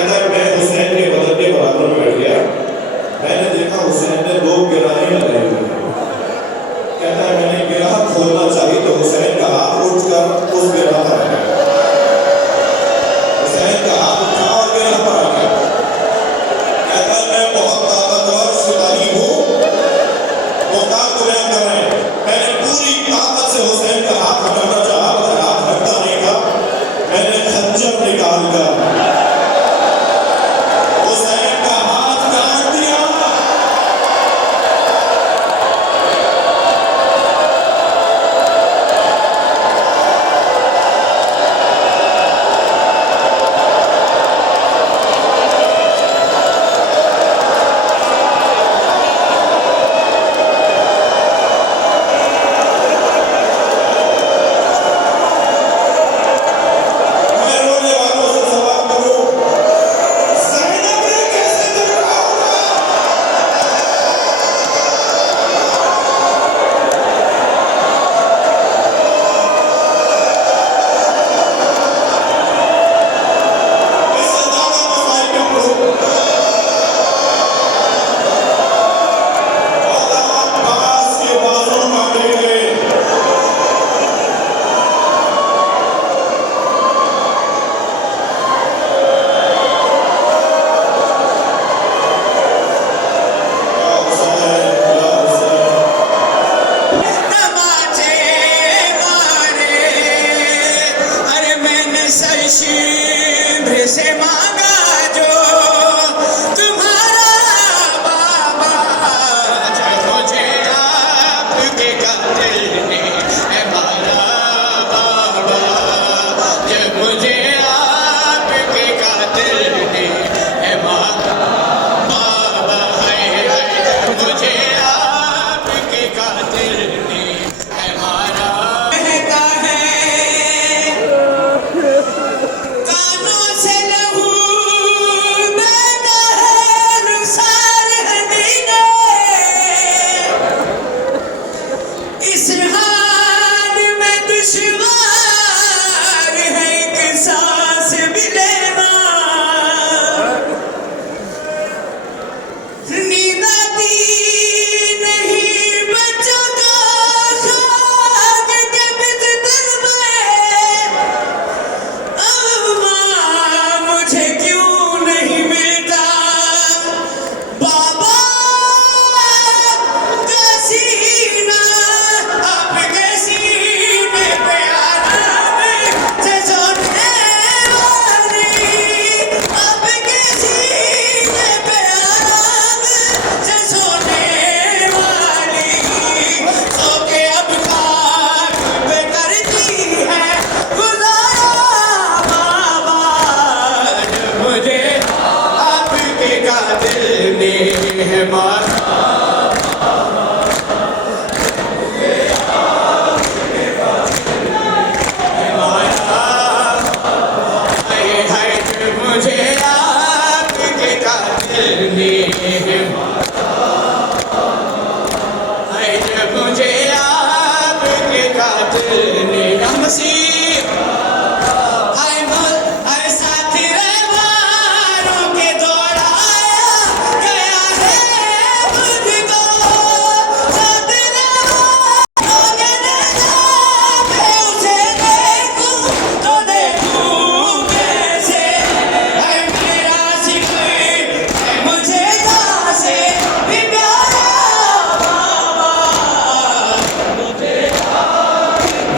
कहता है मैं हुसैन के बदन के बराबर में बैठ गया, मैंने देखा हुसैन ने 2 गिराहें लगाई हुई हैं। कहता है मैंने गिराह खोलना चाहिए तो हुसैन का हाथ उठकर उस गिराह पर आ गया, हुसैन का हाथ उठा और गिराह पर आ गया। कहता है मैं बहुत ताकतवर सिपाही हूँ, मुख्तार को बयान कर रहे हैं, मैंने पूरी ताकत से हुसैन का हाथ हटाना चाहा मगर हाथ हटता नहीं था, मैंने खंजर निकाल कर हुसैन का हाथ काट दिया।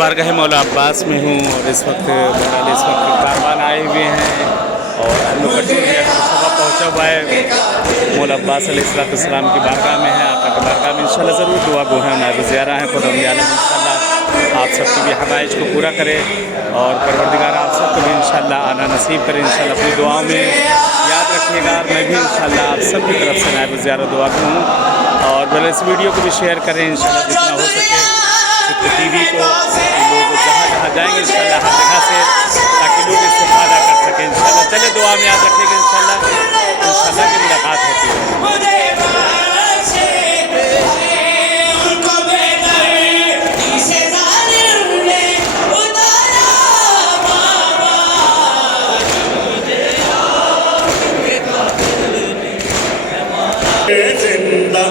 बारगाह मौला अब्बास में हूँ और इस वक्त कारवान आए हुए हैं और हम लोग सुबह पहुँचा हुआ है मौला अब्बास अलैहिस्सलाम की बारगाह में है। आका की बारगाह में इंशाल्लाह ज़रूर दुआ गो है नायब ज़ियारा हैं खुदा इंशाल्लाह आप सबकी भी हवाइज को पूरा करे और परवरदिगार आप सबको भी इंशाल्लाह आना नसीब करे। इंशाल्लाह अपनी दुआओं में याद रखिएगा। मैं भी इंशाल्लाह आप सबकी तरफ से नायब ज़ियारा दुआ हूँ और बस इस वीडियो को भी शेयर करें इंशाल्लाह जितना हो सके टीवी को लोग जहाँ जाएंगे इंशाल्लाह हर जगह से ताकि लोग इस्तेफादा कर सकें इंशाल्लाह। चले दुआ में याद रखिएगा इंशाल्लाह की मुलाकात होती है।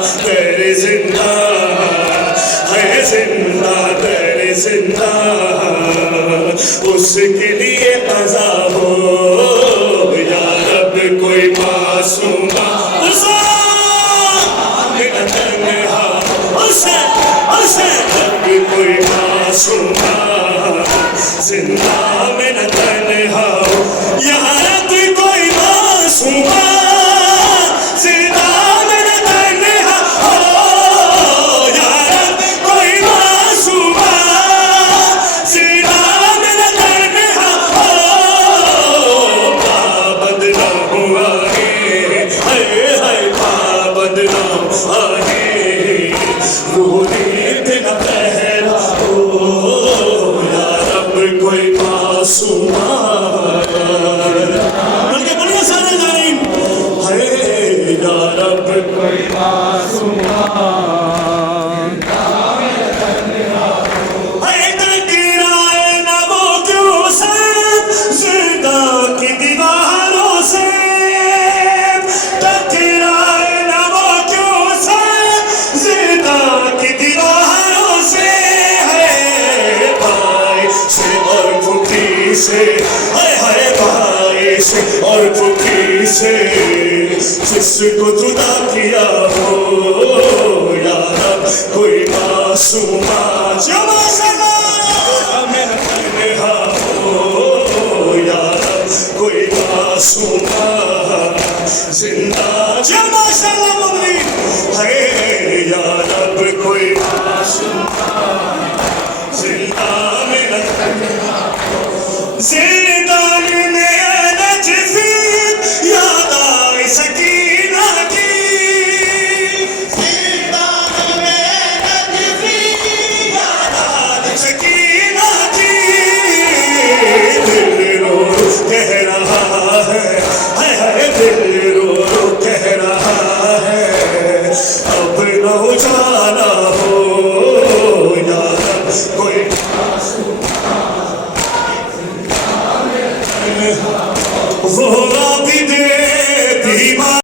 तेरे जिंदा है, जिंदा तेरे जिंदा उसके लिए कज़ा हो या रब कोई मासूमा रब कोई मासूमा जिंदा में न तन्हा या रब कोई मासूमा जिंदा में न तन्हा या रब कोई मासूमा जिंदा में न तन्हा पाबंद न हुआ है पाबंद न हुआ है न पहला हो या रब कोई मासूमा बल्कि बोलिए सारे लाइन है या रब कोई मासूमा से हाय हाय भाई से और फुकी से जिसको जुदा किया हो या रब कोई मासूमा जमा समा हमें तन्हा हो या रब कोई मासूमा जिंदा जमा समा ममली है या रब कोई मासूमा जिंदा में न तन्हा ज़िंदगानी में नज़ीर याद आए सकीना की ज़िंदगानी में नज़ीर याद आए सकीना की दिल रो कह रहा है दिल रो कह रहा है अब न उजाला हो यार कोई वो